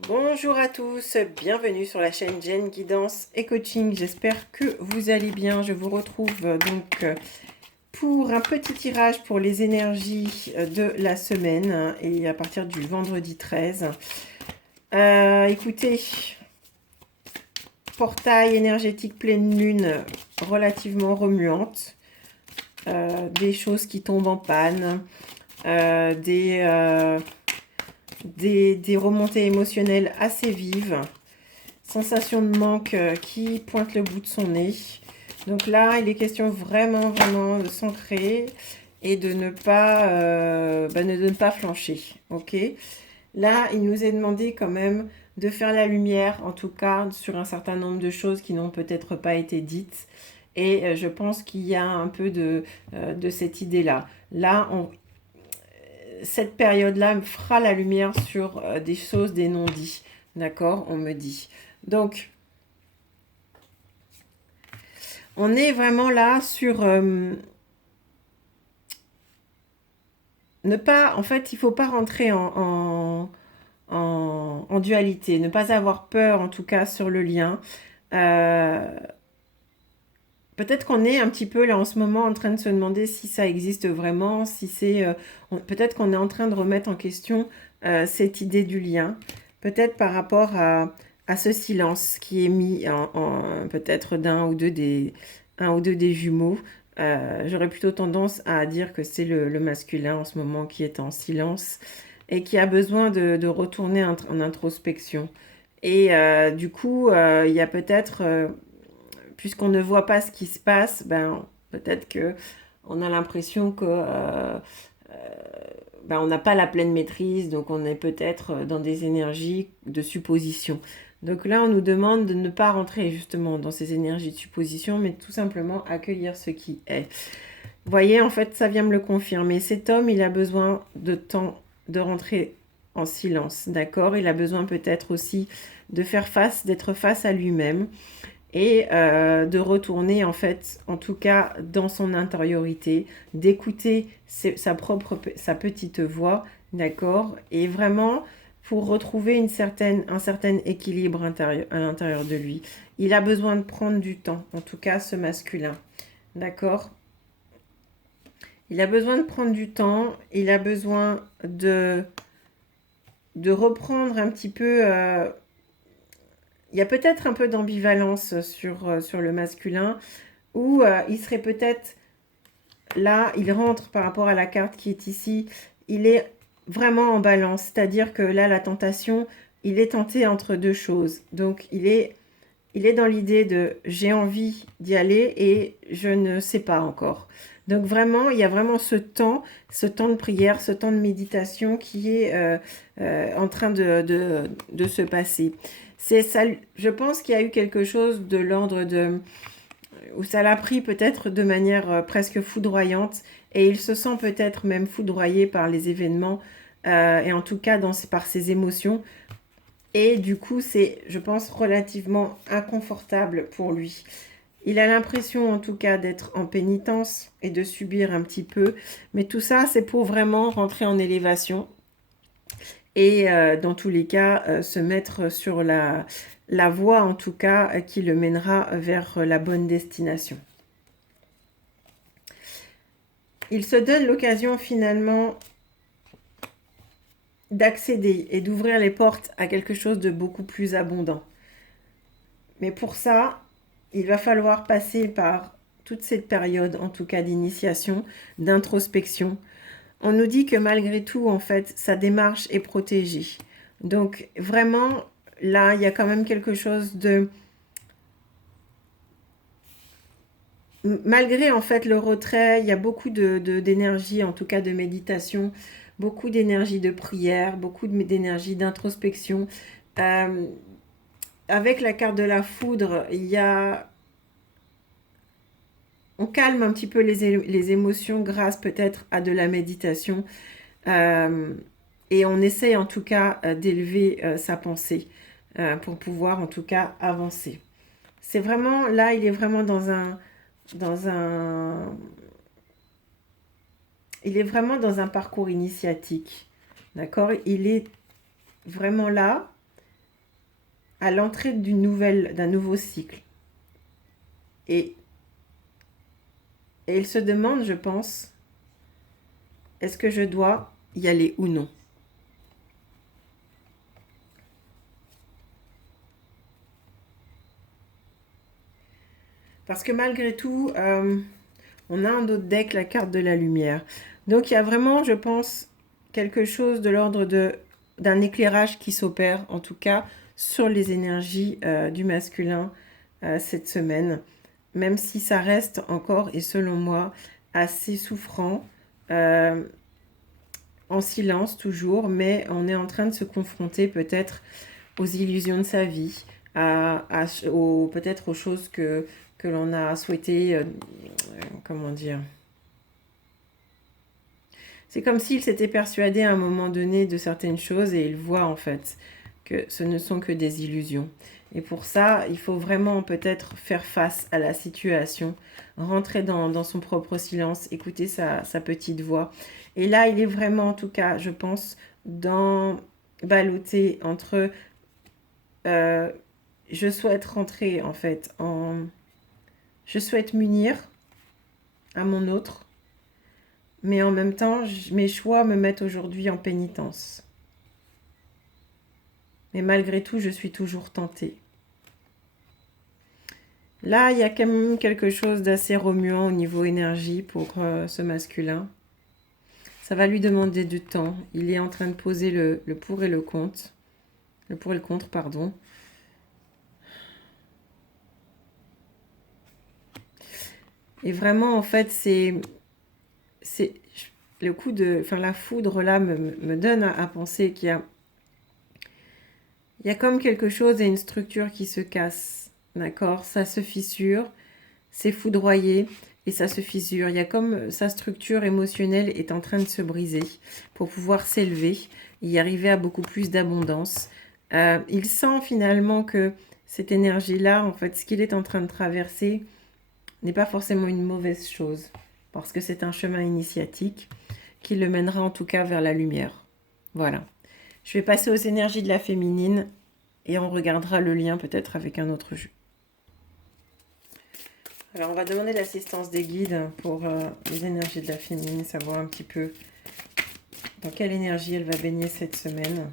Bonjour à tous, bienvenue sur la chaîne Jen Guidance et Coaching. J'espère que vous allez bien. Je vous retrouve pour un petit tirage pour les énergies de la semaine et à partir du vendredi 13. Écoutez, portail énergétique pleine lune relativement remuante, des choses qui tombent en panne, des remontées émotionnelles assez vives. Sensation de manque qui pointe le bout de son nez. Donc là, il est question vraiment de s'ancrer et de ne pas flancher. Ok. Là, il nous est demandé quand même de faire la lumière, en tout cas, sur un certain nombre de choses qui n'ont peut-être pas été dites. Et je pense qu'il y a un peu de cette idée-là. Là, cette période-là fera la lumière sur des choses, des non-dits. D'accord, on me dit. Donc, on est vraiment là sur ne pas, en fait, il faut pas rentrer en dualité, ne pas avoir peur, en tout cas, sur le lien. Euh, Peut-être qu'on est un petit peu là en ce moment en train de se demander si ça existe vraiment, si c'est, peut-être qu'on est en train de remettre en question cette idée du lien, peut-être par rapport à ce silence qui est mis peut-être un ou deux des jumeaux. J'aurais plutôt tendance à dire que c'est le masculin en ce moment qui est en silence et qui a besoin de retourner en introspection. Et du coup, il y a peut-être puisqu'on ne voit pas ce qui se passe, ben, peut-être que on a l'impression que ben, on n'a pas la pleine maîtrise, donc on est peut-être dans des énergies de supposition. Donc là, on nous demande de ne pas rentrer justement dans ces énergies de supposition, mais tout simplement accueillir ce qui est. Vous voyez, en fait, ça vient me le confirmer. Cet homme, il a besoin de temps de rentrer en silence, d'accord? Il a besoin peut-être aussi de faire face, d'être face à lui-même et de retourner en fait, en tout cas dans son intériorité, d'écouter sa petite voix, d'accord, et vraiment pour retrouver un certain équilibre à l'intérieur de lui. Il a besoin de prendre du temps, en tout cas ce masculin, d'accord. Il a besoin de prendre du temps, il a besoin de reprendre un petit peu il y a peut-être un peu d'ambivalence sur le masculin, où il serait peut-être là, il rentre par rapport à la carte qui est ici, il est vraiment en balance, c'est-à-dire que là, la tentation, il est tenté entre deux choses. Donc, il est dans l'idée de j'ai envie d'y aller et je ne sais pas encore. Donc vraiment, il y a vraiment ce temps de prière, ce temps de méditation qui est en train de se passer. C'est ça, je pense qu'il y a eu quelque chose de l'ordre de où ça l'a pris peut-être de manière presque foudroyante et il se sent peut-être même foudroyé par les événements et en tout cas par ses émotions et du coup c'est, je pense, relativement inconfortable pour lui. Il a l'impression en tout cas d'être en pénitence et de subir un petit peu, mais tout ça c'est pour vraiment rentrer en élévation et dans tous les cas se mettre sur la voie en tout cas qui le mènera vers la bonne destination. Il se donne l'occasion finalement d'accéder et d'ouvrir les portes à quelque chose de beaucoup plus abondant. Mais pour ça, il va falloir passer par toute cette période, en tout cas d'initiation, d'introspection. On nous dit que malgré tout, en fait, sa démarche est protégée. Donc vraiment, là, il y a quand même quelque chose de... Malgré en fait le retrait, il y a beaucoup d'énergie, en tout cas de méditation, beaucoup d'énergie de prière, beaucoup d'énergie d'introspection. Euh, Avec la carte de la foudre, il y a... On calme un petit peu les émotions grâce peut-être à de la méditation. Euh, et on essaye en tout cas d'élever sa pensée pour pouvoir en tout cas avancer. C'est vraiment, là, il est vraiment dans un, il est vraiment dans un parcours initiatique. D'accord? Il est vraiment là à l'entrée d'un nouveau cycle. Et il se demande, je pense, est-ce que je dois y aller ou non? Parce que malgré tout, on a un autre deck, la carte de la lumière. Donc il y a vraiment, je pense, quelque chose de l'ordre d'un éclairage qui s'opère, en tout cas, sur les énergies du masculin cette semaine. Même si ça reste encore, et selon moi, assez souffrant, en silence toujours, mais on est en train de se confronter peut-être aux illusions de sa vie, peut-être aux choses que l'on a souhaité, comment dire. C'est comme s'il s'était persuadé à un moment donné de certaines choses et il voit en fait que ce ne sont que des illusions. Et pour ça, il faut vraiment peut-être faire face à la situation, rentrer dans son propre silence, écouter sa petite voix. Et là, il est vraiment, en tout cas, je pense, ballotté entre je souhaite rentrer en fait je souhaite m'unir à mon autre, mais en même temps, mes choix me mettent aujourd'hui en pénitence. Mais malgré tout, je suis toujours tentée. Là, il y a quand même quelque chose d'assez remuant au niveau énergie pour ce masculin. Ça va lui demander du temps. Il est en train de poser le pour et le contre. Le pour et le contre, pardon. Et vraiment, en fait, c'est le coup de... Enfin, la foudre, là, me donne à penser qu'il y a comme quelque chose et une structure qui se casse. D'accord? Ça se fissure, c'est foudroyé et ça se fissure. Il y a comme sa structure émotionnelle est en train de se briser pour pouvoir s'élever et y arriver à beaucoup plus d'abondance. Il sent finalement que cette énergie-là, en fait, ce qu'il est en train de traverser n'est pas forcément une mauvaise chose parce que c'est un chemin initiatique qui le mènera en tout cas vers la lumière. Voilà. Je vais passer aux énergies de la féminine et on regardera le lien peut-être avec un autre jeu. Alors on va demander l'assistance des guides pour les énergies de la féminine, savoir un petit peu dans quelle énergie elle va baigner cette semaine.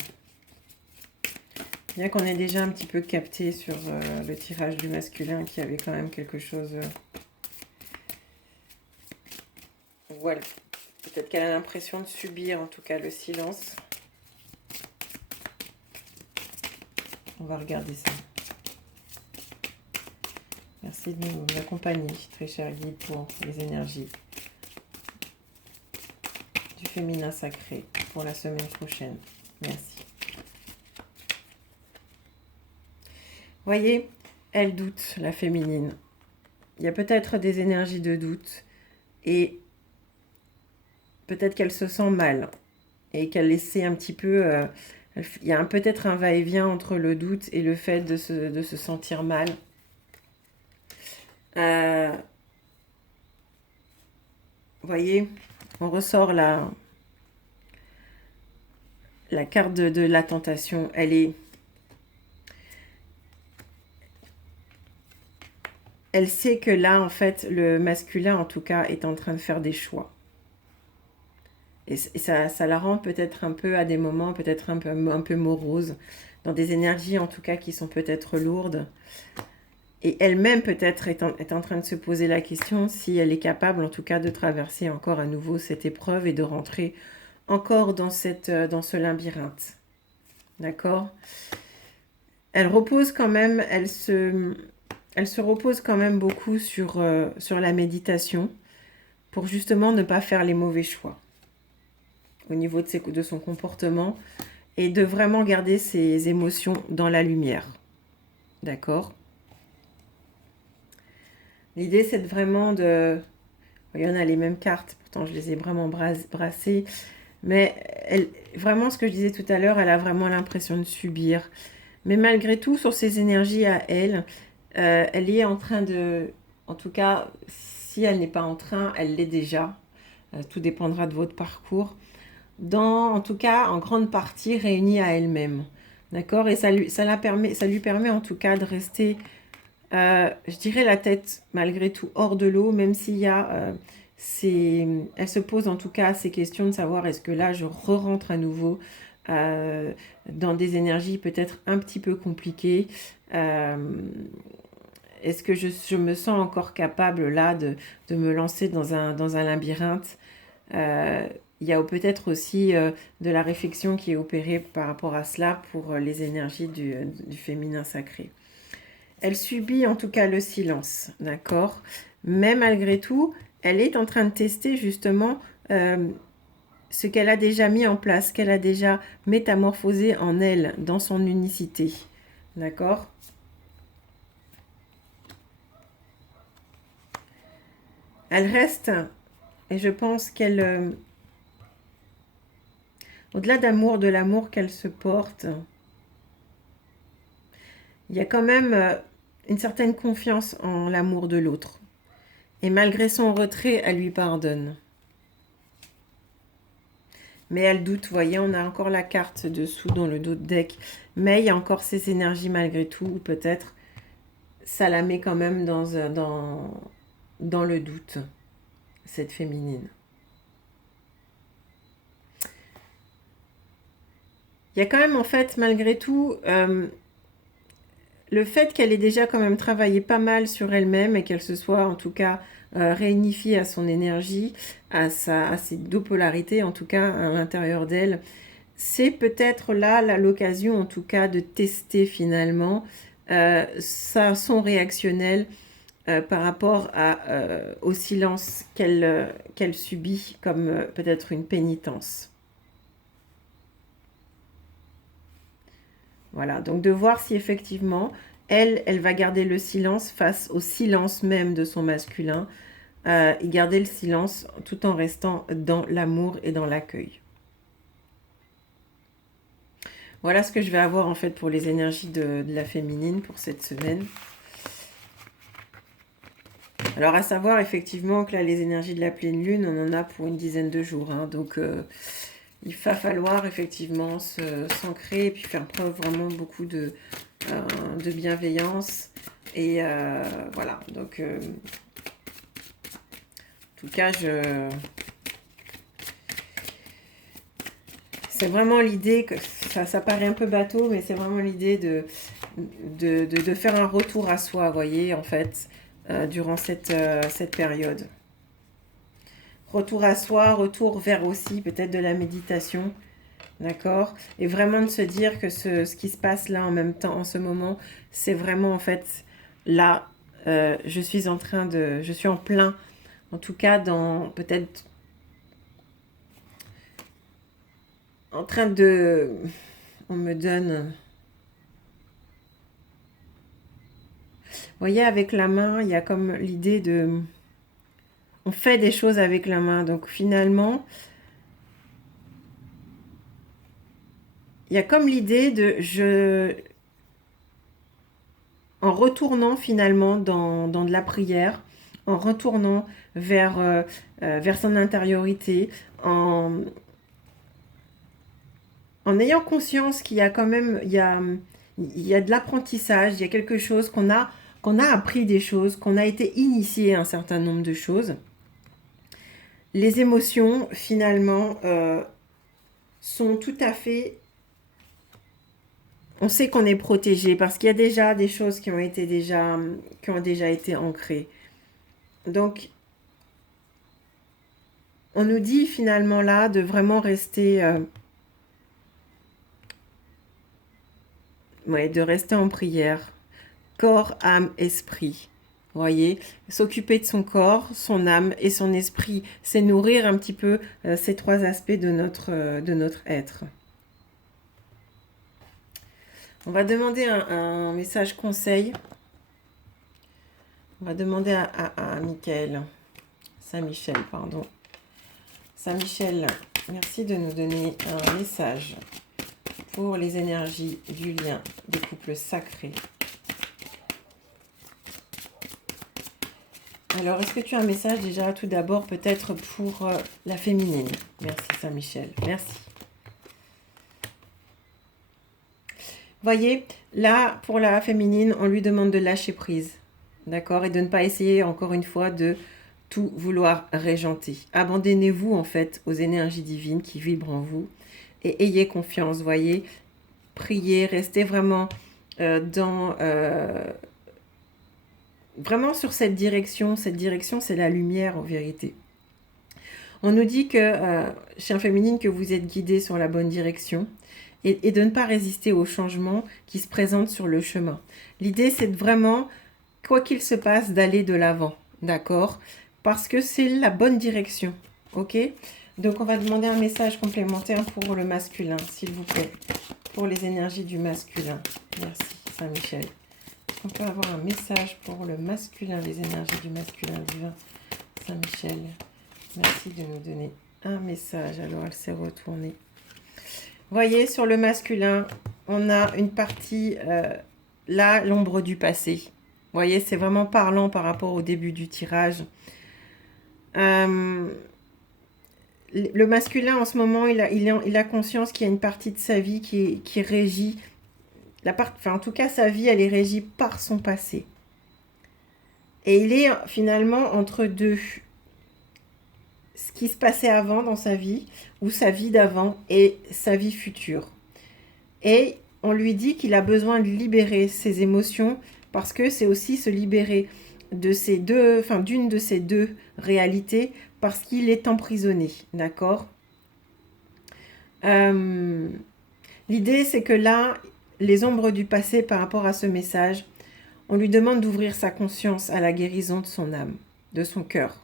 Bien qu'on ait déjà un petit peu capté sur le tirage du masculin qui avait quand même quelque chose... Voilà. Peut-être qu'elle a l'impression de subir en tout cas le silence. On va regarder ça. Merci de nous accompagner, très cher guide, pour les énergies du féminin sacré pour la semaine prochaine. Merci. Voyez, elle doute, la féminine. Il y a peut-être des énergies de doute et peut-être qu'elle se sent mal et qu'elle essaie un petit peu... il y a peut-être un va-et-vient entre le doute et le fait de se sentir mal. Voyez, on ressort la carte de la tentation. Elle sait que là, en fait, le masculin, en tout cas, est en train de faire des choix. Et ça la rend peut-être un peu, à des moments, peut-être un peu morose, dans des énergies, en tout cas, qui sont peut-être lourdes. Et elle-même, peut-être, est en train de se poser la question si elle est capable, en tout cas, de traverser encore à nouveau cette épreuve et de rentrer encore dans ce labyrinthe. D'accord? Elle repose quand même, elle se repose quand même beaucoup sur la méditation pour justement ne pas faire les mauvais choix au niveau de son comportement et de vraiment garder ses émotions dans la lumière. D'accord? L'idée, c'est vraiment de... Il y en a les mêmes cartes, pourtant je les ai vraiment brassées. Mais vraiment, ce que je disais tout à l'heure, elle a vraiment l'impression de subir. Mais malgré tout, sur ses énergies à elle, elle est en train de... En tout cas, si elle n'est pas en train, elle l'est déjà. Tout dépendra de votre parcours. En tout cas, en grande partie, réunie à elle-même. D'accord? Et ça lui permet en tout cas de rester, je dirais, la tête malgré tout hors de l'eau, même s'il y a... elle se pose en tout cas ces questions de savoir est-ce que là je re-rentre à nouveau dans des énergies peut-être un petit peu compliquées. Est-ce que je me sens encore capable là de me lancer dans un labyrinthe? Il y a peut-être aussi de la réflexion qui est opérée par rapport à cela pour les énergies du féminin sacré. Elle subit en tout cas le silence, d'accord? Mais malgré tout, elle est en train de tester justement ce qu'elle a déjà mis en place, qu'elle a déjà métamorphosé en elle, dans son unicité, d'accord? Elle reste, et je pense qu'elle... au-delà de l'amour qu'elle se porte, il y a quand même une certaine confiance en l'amour de l'autre. Et malgré son retrait, elle lui pardonne. Mais elle doute, vous voyez, on a encore la carte dessous dans le dos de deck. Mais il y a encore ces énergies malgré tout, ou peut-être ça la met quand même dans le doute, cette féminine. Il y a quand même en fait, malgré tout, le fait qu'elle ait déjà quand même travaillé pas mal sur elle-même et qu'elle se soit en tout cas réunifiée à son énergie, à ses deux polarités en tout cas à l'intérieur d'elle, c'est peut-être là l'occasion en tout cas de tester finalement son réactionnel par rapport au silence qu'elle subit comme peut-être une pénitence. Voilà, donc de voir si effectivement, elle va garder le silence face au silence même de son masculin, et garder le silence tout en restant dans l'amour et dans l'accueil. Voilà ce que je vais avoir en fait pour les énergies de la féminine pour cette semaine. Alors à savoir effectivement que là les énergies de la pleine lune, on en a pour une dizaine de jours, hein, donc... il va falloir effectivement s'ancrer et puis faire preuve vraiment beaucoup de bienveillance. Et voilà, donc en tout cas, c'est vraiment l'idée, que ça paraît un peu bateau, mais c'est vraiment l'idée de faire un retour à soi, vous voyez, en fait, durant cette période. Retour à soi, retour vers aussi peut-être de la méditation, d'accord? Et vraiment de se dire que ce qui se passe là en même temps, en ce moment, c'est vraiment en fait là, je suis en plein, en tout cas dans peut-être en train de, on me donne, vous voyez, avec la main, il y a comme l'idée de, on fait des choses avec la main, donc finalement, il y a comme l'idée de, en retournant finalement dans de la prière, en retournant vers son intériorité, en ayant conscience qu'il y a quand même, il y a de l'apprentissage, il y a quelque chose qu'on a appris des choses, qu'on a été initié à un certain nombre de choses. Les émotions, finalement, sont tout à fait... On sait qu'on est protégé parce qu'il y a déjà des choses qui ont déjà été ancrées. Donc, on nous dit finalement là de vraiment rester... de rester en prière. Corps, âme, esprit. Vous voyez, s'occuper de son corps, son âme et son esprit, c'est nourrir un petit peu ces trois aspects de notre être. On va demander un message conseil. On va demander à Michael, Saint-Michel, pardon. Saint-Michel, merci de nous donner un message pour les énergies du lien des couples sacrés. Alors, est-ce que tu as un message déjà tout d'abord peut-être pour la féminine? Merci Saint-Michel, merci. Voyez, là, pour la féminine, on lui demande de lâcher prise. D'accord? Et de ne pas essayer, encore une fois, de tout vouloir régenter. Abandonnez-vous, en fait, aux énergies divines qui vibrent en vous. Et ayez confiance, voyez. Priez, restez vraiment dans... vraiment sur cette direction. Cette direction, c'est la lumière, en vérité. On nous dit que, chien féminine, que vous êtes guidée sur la bonne direction. Et de ne pas résister aux changements qui se présentent sur le chemin. L'idée, c'est de vraiment, quoi qu'il se passe, d'aller de l'avant, d'accord? Parce que c'est la bonne direction, ok? Donc, on va demander un message complémentaire pour le masculin, s'il vous plaît, pour les énergies du masculin. Merci, Saint-Michel. On peut avoir un message pour le masculin, les énergies du masculin divin, Saint-Michel. Merci de nous donner un message. Alors, elle s'est retournée. Voyez, sur le masculin, on a une partie, là, l'ombre du passé. Voyez, c'est vraiment parlant par rapport au début du tirage. Le masculin, en ce moment, il a conscience qu'il y a une partie de sa vie qui est régie. En tout cas, sa vie, elle est régie par son passé. Et il est finalement entre deux. Ce qui se passait avant dans sa vie, ou sa vie d'avant, et sa vie future. Et on lui dit qu'il a besoin de libérer ses émotions, parce que c'est aussi se libérer de ces deux, d'une de ces deux réalités, parce qu'il est emprisonné, d'accord? L'idée, c'est que là, les ombres du passé par rapport à ce message, on lui demande d'ouvrir sa conscience à la guérison de son âme, de son cœur.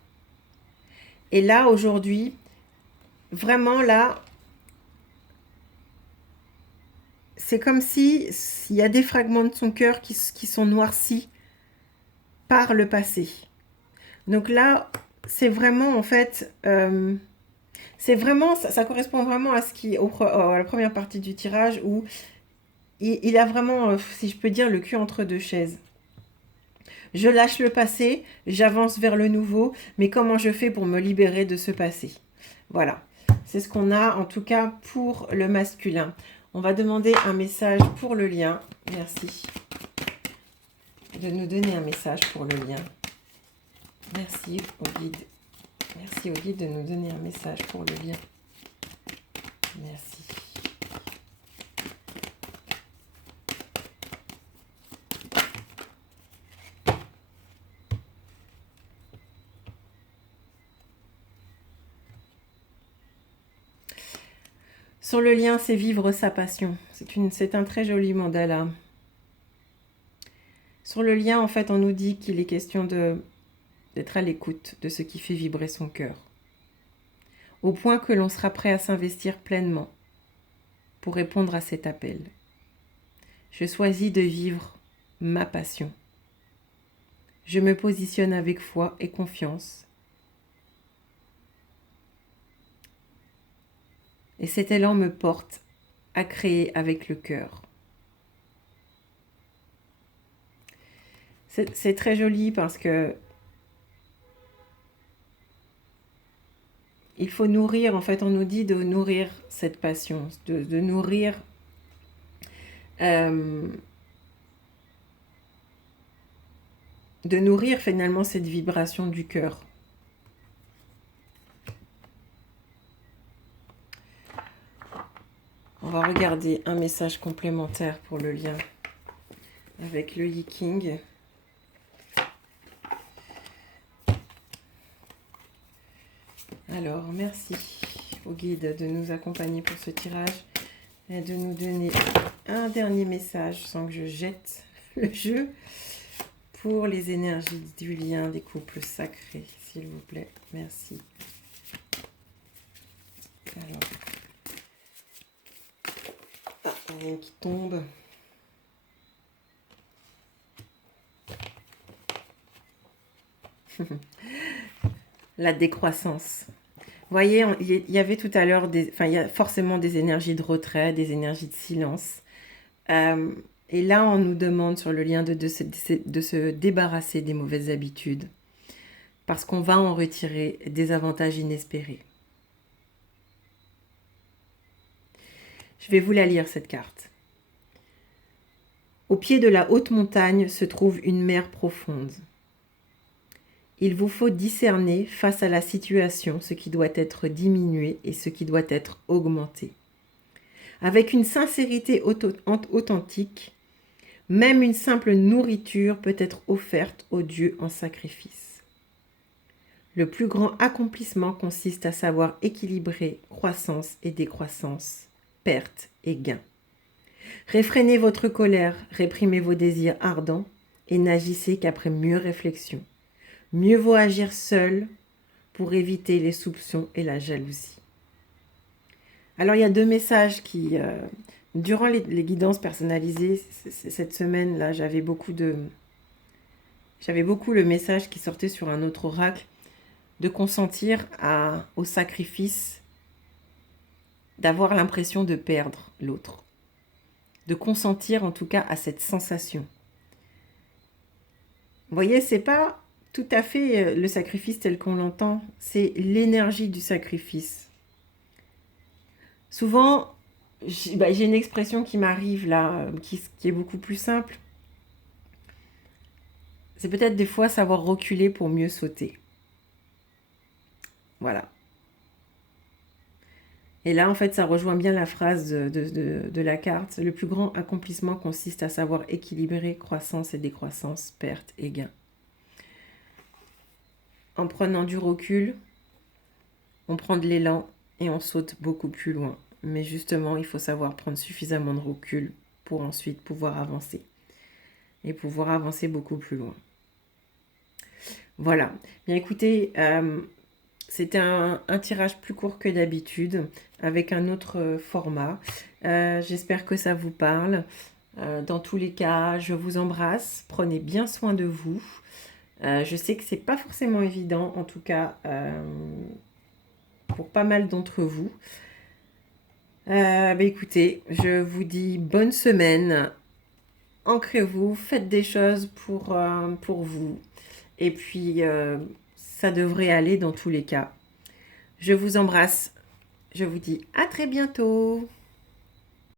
Et là, aujourd'hui, vraiment là, c'est comme si il y a des fragments de son cœur qui sont noircis par le passé. Donc là, c'est vraiment en fait, c'est vraiment, ça correspond vraiment à ce qui, à la première partie du tirage où il a vraiment, si je peux dire, le cul entre deux chaises. Je lâche le passé, j'avance vers le nouveau, mais comment je fais pour me libérer de ce passé? Voilà, c'est ce qu'on a en tout cas pour le masculin. On va demander un message pour le lien. Merci de nous donner un message pour le lien. Merci au guide. Merci au guide de nous donner un message pour le lien. Merci. Sur le lien, c'est vivre sa passion. C'est un très joli mandala. Sur le lien, en fait, on nous dit qu'il est question d'être à l'écoute de ce qui fait vibrer son cœur. Au point que l'on sera prêt à s'investir pleinement pour répondre à cet appel. Je choisis de vivre ma passion. Je me positionne avec foi et confiance. Et cet élan me porte à créer avec le cœur. C'est très joli parce que il faut nourrir, en fait, on nous dit de nourrir cette passion, de nourrir finalement cette vibration du cœur. On va regarder un message complémentaire pour le lien avec le Yi King. Alors, merci au guide de nous accompagner pour ce tirage et de nous donner un dernier message sans que je jette le jeu pour les énergies du lien des couples sacrés, s'il vous plaît. Merci. Alors, rien qui tombe. La décroissance. Vous voyez, il y avait tout à l'heure, il y a forcément des énergies de retrait, des énergies de silence. Et là, on nous demande sur le lien de se débarrasser des mauvaises habitudes. Parce qu'on va en retirer des avantages inespérés. Je vais vous la lire, cette carte. Au pied de la haute montagne se trouve une mer profonde. Il vous faut discerner face à la situation ce qui doit être diminué et ce qui doit être augmenté. Avec une sincérité authentique, même une simple nourriture peut être offerte au Dieu en sacrifice. Le plus grand accomplissement consiste à savoir équilibrer croissance et décroissance, perte et gain. Réfrénez votre colère, réprimez vos désirs ardents et n'agissez qu'après mûre réflexion. Mieux vaut agir seul pour éviter les soupçons et la jalousie. Alors il y a 2 messages qui, durant les guidances personnalisées, cette semaine-là, j'avais beaucoup le message qui sortait sur un autre oracle, de consentir au sacrifice, d'avoir l'impression de perdre l'autre. De consentir en tout cas à cette sensation. Vous voyez, c'est pas tout à fait le sacrifice tel qu'on l'entend, c'est l'énergie du sacrifice. Souvent, j'ai une expression qui m'arrive là, qui est beaucoup plus simple. C'est peut-être des fois savoir reculer pour mieux sauter. Voilà. Et là, en fait, ça rejoint bien la phrase de la carte. Le plus grand accomplissement consiste à savoir équilibrer croissance et décroissance, perte et gain. En prenant du recul, on prend de l'élan et on saute beaucoup plus loin. Mais justement, il faut savoir prendre suffisamment de recul pour ensuite pouvoir avancer. Et pouvoir avancer beaucoup plus loin. Voilà. Bien écoutez, c'était un tirage plus court que d'habitude, avec un autre format. J'espère que ça vous parle. Dans tous les cas, je vous embrasse. Prenez bien soin de vous. Je sais que c'est pas forcément évident, en tout cas pour pas mal d'entre vous. Écoutez, je vous dis bonne semaine. Ancrez-vous, faites des choses pour vous. Et puis, ça devrait aller dans tous les cas. Je vous embrasse. Je vous dis à très bientôt.